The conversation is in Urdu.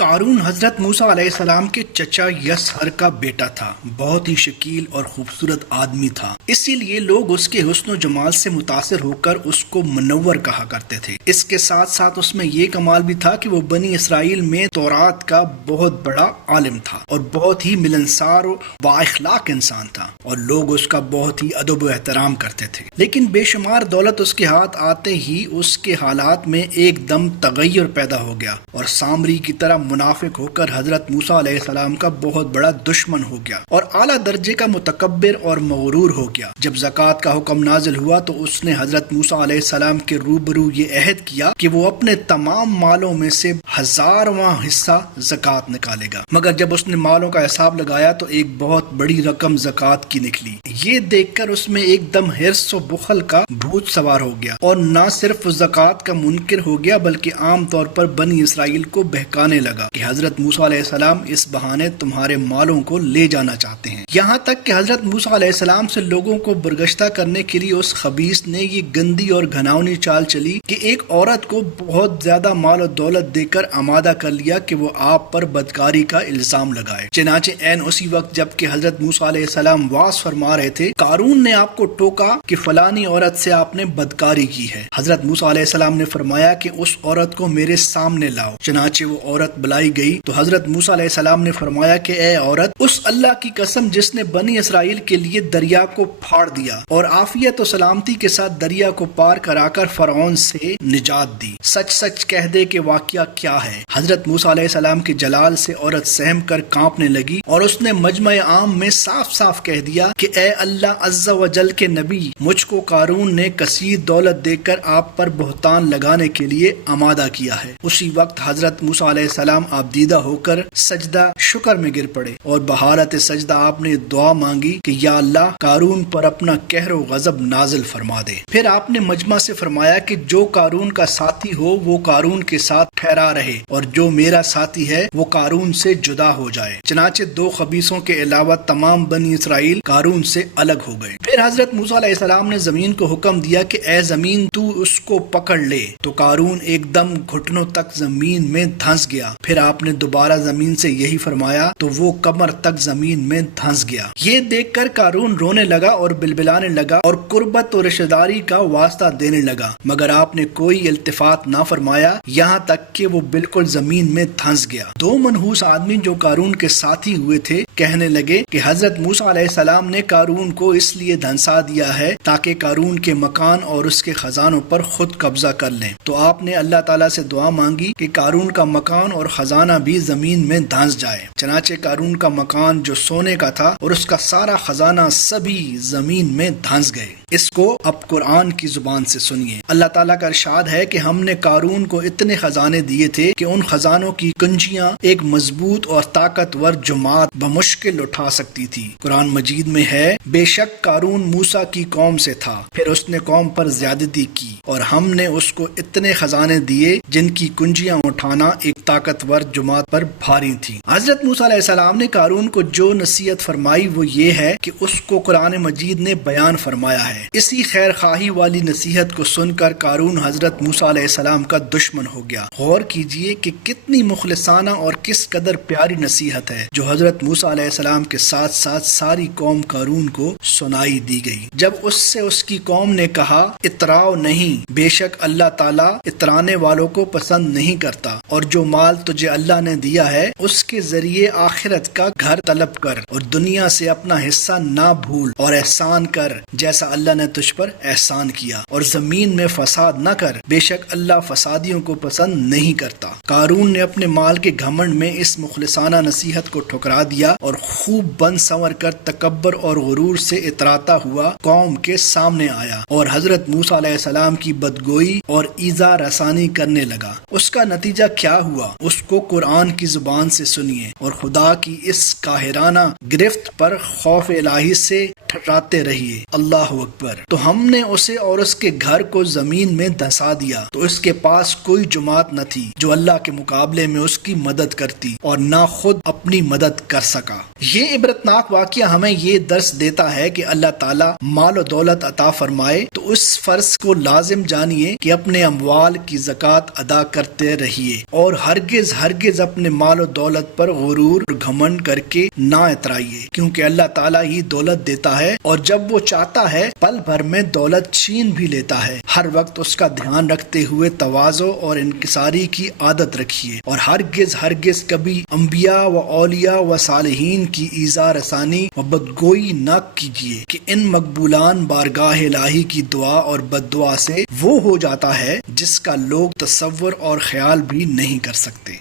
قارون حضرت موسیٰ علیہ السلام کے چچا یسہر کا بیٹا تھا۔ بہت ہی شکیل اور خوبصورت آدمی تھا، اسی لیے لوگ اس کے حسن و جمال سے متاثر ہو کر اس کو منور کہا کرتے تھے۔ اس کے ساتھ ساتھ اس میں یہ کمال بھی تھا کہ وہ بنی اسرائیل میں تورات کا بہت بڑا عالم تھا اور بہت ہی ملنسار و بااخلاق انسان تھا، اور لوگ اس کا بہت ہی ادب و احترام کرتے تھے۔ لیکن بے شمار دولت اس کے ہاتھ آتے ہی اس کے حالات میں ایک دم تغیر پیدا ہو گیا اور سامری کی طرح منافق ہو کر حضرت موسیٰ علیہ السلام کا بہت بڑا دشمن ہو گیا اور اعلیٰ درجے کا متکبر اور مغرور ہو گیا۔ جب زکوٰۃ کا حکم نازل ہوا تو اس نے حضرت موسیٰ علیہ السلام کے روبرو یہ عہد کیا کہ وہ اپنے تمام مالوں میں سے 1000واں حصہ زکوٰۃ نکالے گا، مگر جب اس نے مالوں کا حساب لگایا تو ایک بہت بڑی رقم زکوٰۃ کی نکلی۔ یہ دیکھ کر اس میں ایک دم حرص و بخل کا بھوت سوار ہو گیا اور نہ صرف زکوٰۃ کا منکر ہو گیا بلکہ عام طور پر بنی اسرائیل کو بہکانے لگا کہ حضرت موسیٰ علیہ السلام اس بہانے تمہارے مالوں کو لے جانا چاہتے ہیں، یہاں تک کہ حضرت موسیٰ علیہ السلام سے لوگوں کو برگشتہ کرنے کے لیے اس خبیث نے یہ گندی اور گھناؤنی چال چلی کہ ایک عورت کو بہت زیادہ مال و دولت دے کر آمادہ کر لیا کہ وہ آپ پر بدکاری کا الزام لگائے۔ چنانچہ عین اسی وقت جب کہ حضرت موسیٰ علیہ السلام واز فرما رہے تھے، قارون نے آپ کو ٹوکا کہ فلانی عورت سے آپ نے بدکاری کی ہے۔ حضرت موسیٰ علیہ السلام نے فرمایا کہ اس عورت کو میرے سامنے لاؤ۔ چنانچہ وہ عورت بلائی گئی تو حضرت موسیٰ علیہ السلام نے فرمایا کہ اے عورت، اس اللہ کی قسم جس نے بنی اسرائیل کے لیے دریا کو پھاڑ دیا اور عافیت و سلامتی کے ساتھ دریا کو پار کرا کر فرعون سے نجات دی، سچ سچ کہہ دے کہ واقعہ کیا ہے۔ حضرت موسیٰ علیہ السلام کے جلال سے عورت سہم کر کانپنے لگی اور اس نے مجمع عام میں صاف صاف کہہ دیا کہ اے اللہ عز و جل کے نبی، مجھ کو قارون نے کثیر دولت دے کر آپ پر بہتان لگانے کے لیے آمادہ کیا ہے۔ اسی وقت حضرت موسیٰ علیہ السلام آبدیدہ ہو کر سجدہ شکر میں گر پڑے اور بحالت سجدہ آپ نے دعا مانگی کہ یا اللہ، قارون پر اپنا قہر و غضب نازل فرما دے۔ پھر آپ نے مجمع سے فرمایا کہ جو قارون کا ساتھی ہو وہ قارون کے ساتھ ٹھہرا رہے اور جو میرا ساتھی ہے وہ قارون سے جدا ہو جائے۔ چنانچہ 2 خبیثوں کے علاوہ تمام بنی اسرائیل قارون سے الگ ہو گئے۔ پھر حضرت موسیٰ علیہ السلام نے زمین کو حکم دیا کہ اے زمین، تو اس کو پکڑ لے، تو قارون ایک دم گھٹنوں تک زمین میں دھنس گیا۔ پھر آپ نے دوبارہ زمین سے یہی فرمایا تو وہ کمر تک زمین میں دھنس گیا۔ یہ دیکھ کر قارون رونے لگا اور بلبلانے لگا اور قربت و رشتہ داری کا واسطہ دینے لگا، مگر آپ نے کوئی التفات نہ فرمایا، یہاں تک کہ وہ بالکل زمین میں دھنس گیا۔ 2 منحوس آدمی جو قارون کے ساتھی ہوئے تھے کہنے لگے کہ حضرت موسیٰ علیہ السلام نے قارون کو اس لیے دھنسا دیا ہے تاکہ قارون کے مکان اور اس کے خزانوں پر خود قبضہ کر لیں۔ تو آپ نے اللہ تعالیٰ سے دعا مانگی کہ قارون کا مکان اور خزانہ بھی زمین میں دھنس جائے۔ چنانچہ قارون کا مکان جو سونے کا تھا اور اس کا سارا خزانہ سبھی زمین میں دھنس گئے۔ اس کو اب قرآن کی زبان سے سنیے۔ اللہ تعالیٰ کا ارشاد ہے کہ ہم نے قارون کو اتنے خزانے دیے تھے کہ ان خزانوں کی کنجیاں ایک مضبوط اور طاقتور جماعت بمشکل اٹھا سکتی تھی۔ قرآن مجید میں ہے، بے شک قارون موسیٰ کی قوم سے تھا، پھر اس نے قوم پر زیادتی کی اور ہم نے اس کو اتنے خزانے دیے جن کی کنجیاں اٹھانا ایک طاقتور جماعت پر بھاری تھی۔ حضرت موسیٰ علیہ السلام نے قارون کو جو نصیحت فرمائی وہ یہ ہے کہ اس کو قرآن مجید نے بیان فرمایا ہے۔ اسی خیر خواہی والی نصیحت کو سن کر قارون حضرت موسیٰ علیہ السلام کا دشمن ہو گیا۔ غور کیجئے کہ کتنی مخلصانہ اور کس قدر پیاری نصیحت ہے جو حضرت موسیٰ علیہ السلام کے ساتھ ساتھ ساری قوم قارون کو سنائی دی گئی۔ جب اس سے اس کی قوم نے کہا اتراؤ نہیں، بے شک اللہ تعالیٰ اترانے والوں کو پسند نہیں کرتا، اور جو مال تجھے اللہ نے دیا ہے اس کے ذریعے آخرت کا گھر طلب کر اور دنیا سے اپنا حصہ نہ بھول اور احسان کر جیسا اللہ نے تجھ پر احسان کیا، اور زمین میں فساد نہ کر، بے شک اللہ فسادیوں کو پسند نہیں کرتا۔ قارون نے اپنے مال کے گھمنڈ میں اس مخلصانہ نصیحت کو ٹھکرا دیا اور خوب بن سنور کر تکبر اور غرور سے اتراتا ہوا قوم کے سامنے آیا اور حضرت موسیٰ علیہ السلام کی بدگوئی اور ایذا رسانی کرنے لگا۔ اس کا نتیجہ کیا ہوا اس کو قرآن کی زبان سے سنیے اور خدا کی اس قاہرانہ گرفت پر خوف الہی سے ٹھٹراتے رہیے۔ اللہ اکبر۔ تو ہم نے اسے اور اس کے گھر کو زمین میں دھسا دیا تو اس کے پاس کوئی جماعت نہ تھی جو اللہ کے مقابلے میں اس کی مدد کرتی اور نہ خود اپنی مدد کر سکا۔ سکا۔ یہ عبرتناک واقعہ ہمیں یہ درس دیتا ہے کہ اللہ تعالیٰ مال و دولت عطا فرمائے تو اس فرض کو لازم جانیے کہ اپنے اموال کی زکوٰۃ ادا کرتے رہیے اور ہرگز اپنے مال و دولت پر غرور اور گھمنڈ کر کے نہ اترائیے، کیونکہ اللہ تعالیٰ ہی دولت دیتا ہے اور جب وہ چاہتا ہے پل بھر میں دولت چھین بھی لیتا ہے۔ ہر وقت اس کا دھیان رکھتے ہوئے تواضع اور انکساری کی عادت رکھیے اور ہرگز کبھی انبیاء و اولیاء و صالحین کی ایذا رسانی و بدگوئی نہ کیجیے کہ ان مقبولان بارگاہ الہی کی دعا اور بد دعا سے وہ ہو جاتا ہے جس کا لوگ تصور اور خیال بھی نہیں کر سکتے۔